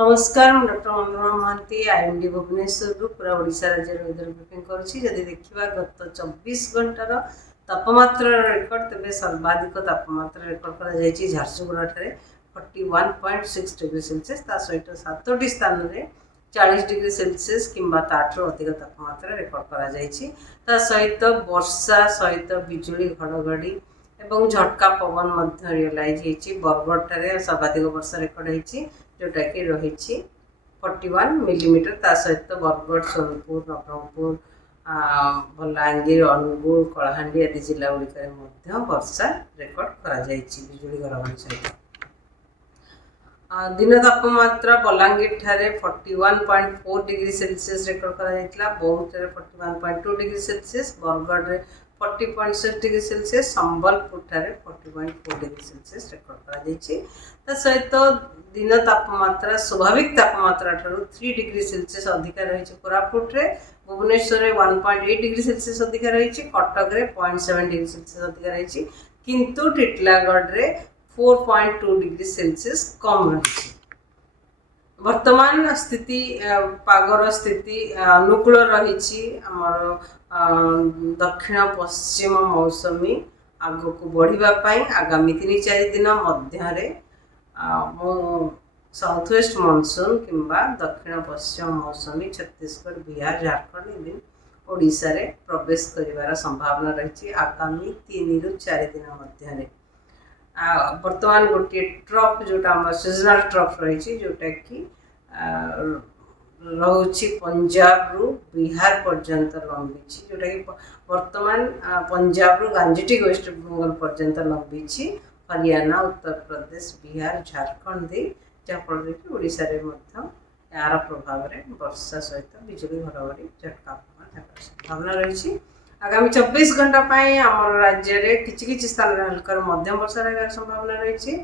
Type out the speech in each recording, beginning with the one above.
नमस्कार, मैं doctor Manorama Mahanti IMD Bhubaneswar पूरा ओडिशा राज्य वेदर ब्रिफिंग करुच्ची। जदि देखा गत 24 घंटार तापमात्रा रेकर्ड तेज सर्वाधिक तापमात्रा रेकर्ड कर झारसुगुड़ा 41.6 डिग्री सेल्सियस सहित 7टी स्थान में 40 डिग्री सेल्सियस किंबा ताठू अधिक तापमात्रा रेकर्ड कर सहित वर्षा सहित बिजुली घड़घड़ी एवं झटका पवन रियलाइज होती। बरगढ़ सर्वाधिक वर्षा रेकर्ड होती जोटा कि रही 41 मिलीमीटर सहित बरगढ़ सोनपुर नवरंगपुर बलांगीर अनुगुल कलाहांडी आदि जिला गुड़िक वर्षा रेकर्ड कर बिजुली घड़घड़ी सहित दिन तापमात्रा बलांगीर ठारे 41.4 डिग्री सेल्सियस रेकर्ड कर बहुत 41.2 degree Celsius Bargarh 40.6 degree Celsius Sambalpur ठारे 40.4 डिग्री सेल्सियस रेकर्ड कर सहित दिन तापमात्रा स्वाभाविक तापमात्रा ठारू 3 डिग्री सेल्सियस अधिक रही कोरापुट रे भुवनेश्वर 1.8 डिग्री सेल्सियस अधिक रही कटक रे 0.7 डिग्री सेल्सियस अधिक रही किंतु टिटलागढ़ रे 4.2 डिग्री सेल्सियस कम रही। वर्तमान स्थिति पागर स्थिति अनुकूल रही आमर दक्षिण पश्चिम मौसमी आग को बढ़ापी आगामी 3-4 दिन मध्य साउथ वेस्ट मॉनसून किंबा दक्षिण पश्चिम मौसमी छत्तीसगढ़ बिहार झारखंड ओडिशा रे प्रवेश करिवार संभावना रही आगामी 3-4 दिन मध्य। वर्तमान गोटे ट्रफ जोटा सीजनल ट्रफ रही जोटा कि रोची पंजाब रु बिहार पर्यंत लंबी जोटा कि वर्तमान पंजाब रु गांजेटिक वेस्ट बंगाल पर्यंत लंबी हरियाणा उत्तर प्रदेश बिहार झारखंड दे जहाँफल कि ओडिशा रे यार प्रभाव में वर्षा सहित बिजुली घड़घड़ी झटका संभावना रही। आगामी 24 घंटा आम राज्य में किसी स्थान में हल्का मध्यम वर्षा रही संभावना रही।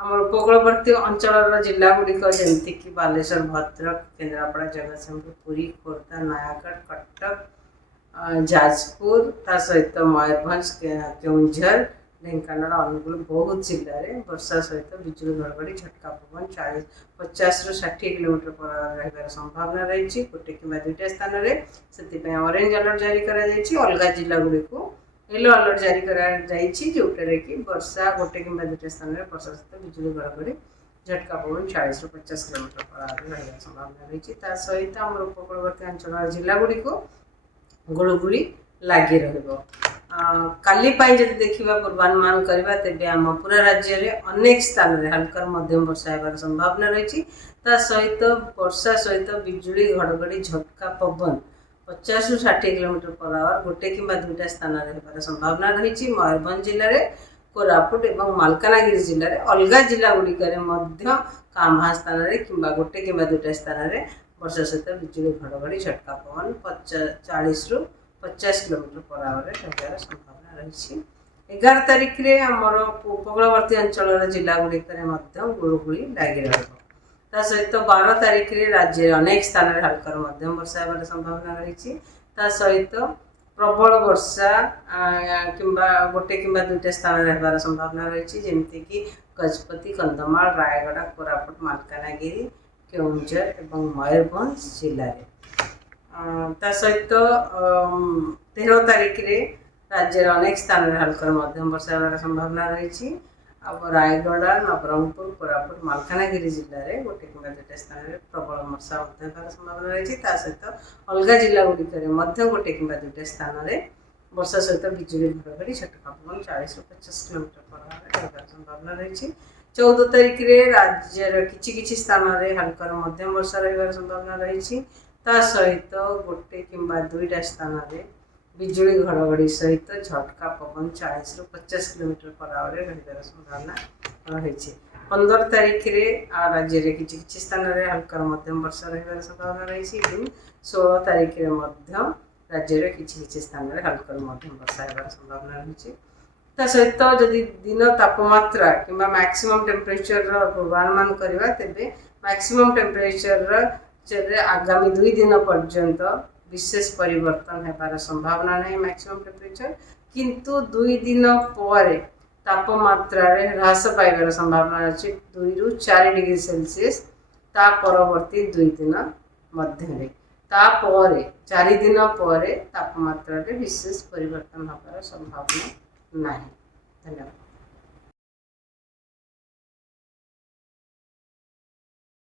आम उपकूलवर्ती अंचल जिला गुड़िक जमीक बालेश्वर भद्रक केन्द्रापड़ा जगतसिंहपुर पुरी खोर्धा नयागढ़ कटक जाजपुर सहित मयूरभंज केउंझर ढेंकानाल अनुगुल बहुत जिले में वर्षा सहित बिजुली घड़घड़ी झटका पवन 50 ରୁ 60 किलोमीटर पर रही संभावना रही। गोटे कि 2टा स्थान में से ऑरेंज अलर्ट जारी कर अलग जिला गुड़िक येलो अलर्ट जारी कर जोटे कि वर्षा गोटे कि 2टा स्थान में वर्षा सहित बिजुली घड़घड़ी झटका पवन 40 ରୁ 50 किलोमीटर पर रही संभावना रही। सहित आम उपकूलवर्ती अंचल जिला गुड़िक गुड़गुड़ी लगी काली जब देखा पूर्वानुमान करवा तेज आम पूरा राज्य में अनेक स्थान में हल्का मध्यम वर्षा होबार संभावना रही। सहित वर्षा सहित बिजुली घड़घड़ी झटका पवन 50 ରୁ 60 किलोमीटर पर आवर गोटे कि 2टा स्थान में होबार संभावना रही। मयूरभंज जिले में कोरापुट और मालकानगिरी जिले में अलग जिला गुड़िक काम्हा स्थान में कि गोटे कि 2टा स्थान में वर्षा सहित बिजुली घड़घड़ी झटका पवन 40 ରୁ 50 किलोमीटर पर आवर रही संभावना रही। 11 तारिख में आमर उपकूलवर्ती अंचल जिला गुड़िक गुड़गुड़ी लगी सहित 12 तारिख में राज्य अनेक स्थान में हल्का मध्यम वर्षा होबार संभावना रही। सहित प्रबल वर्षा किंबा गोटे कि 2टा स्थान में होबार संभावना रही जमीक गजपति कंधमाल रायगढ़ कोरापुट मालकानगिरी केउंझर और मयूरभंज जिले में। सहित 13 तारिख में राज्य अनेक स्थान में हल्का मध्यम वर्षा होबार संभावना रही। अब रायगढ़ नवरंगपुर कोरापुट मालकानगिरी जिले में गोटे कि 2टा स्थान में प्रबल वर्षा होबार संभावना रही। सहित अलग जिला गुड़िक गोटे कि 2टा स्थान में वर्षा सहित बिजुली घड़घड़ी झटका पवन 40 ରୁ 50 किलोमीटर पर होबार संभावना रही। 14 तारिख में राज्यर किसी स्थान में हल्का मध्यम वर्षा रही संभावना रही। सहित गोटे कि 2टा स्थान में बिजुली घड़घड़ी सहित झटका पवन 40 ରୁ 50 किलोमीटर पर आवर रही संभावना रही। 15 तारिख में राज्य में किसी स्थान में हल्का मध्यम वर्षा रही संभावना रही। 16 तारिख में राज्य में किसी स्थान में हल्का मध्यम वर्षा होबार संभावना रही। सहित जदि दिन तापमात्रा कि मैक्सिमम टेम्परेचर पूर्वानुमान करवा तेज मैक्सिमम टेम्परेचर आगामी 2 दिन पर्यंत विशेष परिवर्तन होबार संभावना नहीं मैक्सिमम टेम्परेचर किंतु 2 दिन पर तापमात्रा ह्रास पाइबार संभावना अच्छी 2 ରୁ 4 डिग्री सेल्सियस ता परवर्ती 2 दिन मध्य तापर 4 दिन पर तापमात्रा विशेष परिवर्तन होकर संभावना नहीं। धन्यवाद।